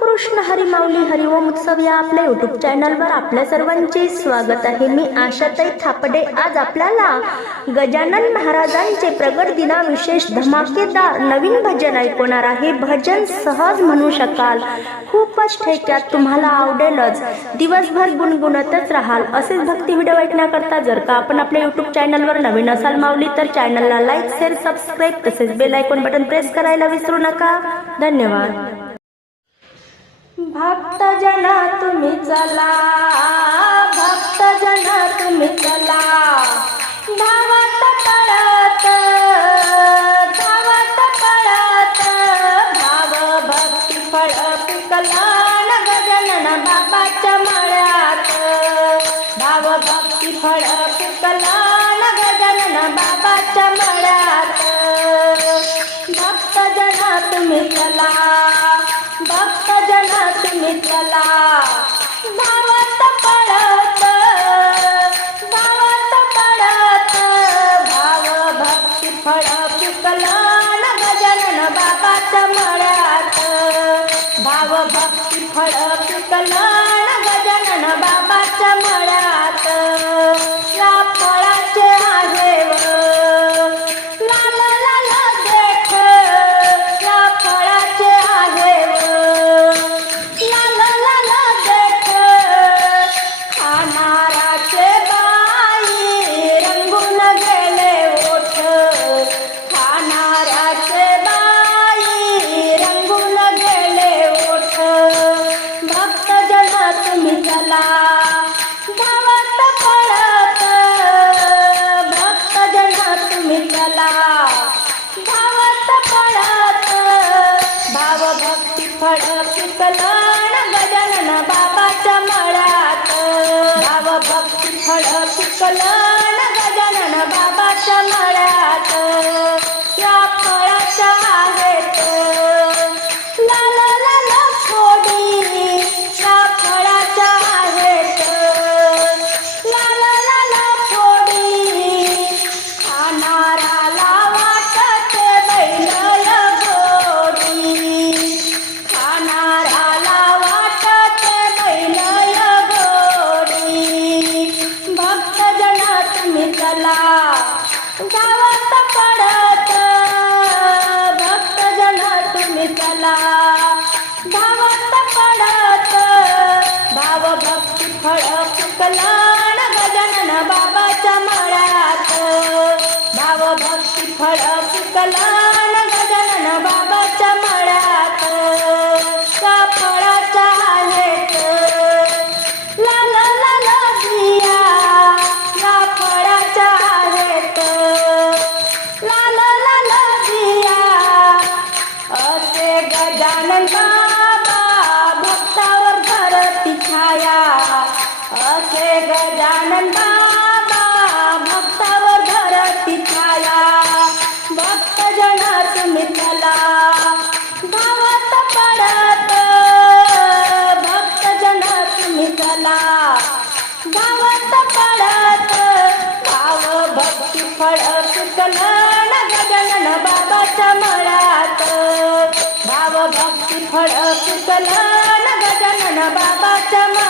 कृष्ण हरी माऊली हरिओम उत्सव या आपल्या युट्यूब चॅनलवर आपल्या सर्वांचे स्वागत आहे. मी आशाताई थापडे. आज आपल्याला गजानन महाराजांचे प्रगट दिना विशेष धमाकेदार नवीन भजन ऐकवणार आहे. भजन सहज म्हणू शकाल. खूपच ठेक्यात तुम्हाला आवडेलच. दिवसभर गुणगुणतच राहाल. असेच भक्ती व्हिडिओ ऐकण्याकरता जर का आपण आपल्या युट्यूब चॅनलवर नवीन असाल माऊली तर चॅनलला लाईक शेअर सबस्क्राईब तसेच बेल आयकॉन बटन प्रेस करायला विसरू नका. धन्यवाद. भक्त जन तुम्ही चला भक्त जन तुम्ही चला. धावत पळत धावत पळत भाव भक्ती फळ पिकलान गजानन बाबाच्या मळ्यात. भाव भक्ती फळ पिकलान गजानन बाबाच्या मळ्यात. भक्त जन तुम्ही चला भक्त जना तुम्ही चला धावत पडत धावत पडत भाव भक्ती फळ पिकलान गजानन बाबाच्या मळ्यात. भाव भक्ती फळ पिकलान गजानन बाबा झाला. चला धावत पडत भक्त जन तुम्ही चला धावत पळत भाव भक्ती फळ पिकलन गजानन बाबाच्या मळात भाव भक्ती फळ पिकलन गावात पडत भक्त जन तुम्ही चला गावात पडत भाव भक्ती फळ पिकलान गजानन बाबाच्या मळ्यात. भाव भक्ती फळ गजानन बाबा भक्तावर धरती छाया असे गजानन बाबा भक्तावर धरती छाया भक्त जनात मिथला चला धावत पडत भक्त जनात मिथला चला धावत पडत भाव भक्ती फळत कलन गजानन बाबाच्या मळ्यात. भक्ती फळ पिकलन गजानन बाबाच्या मळ्यात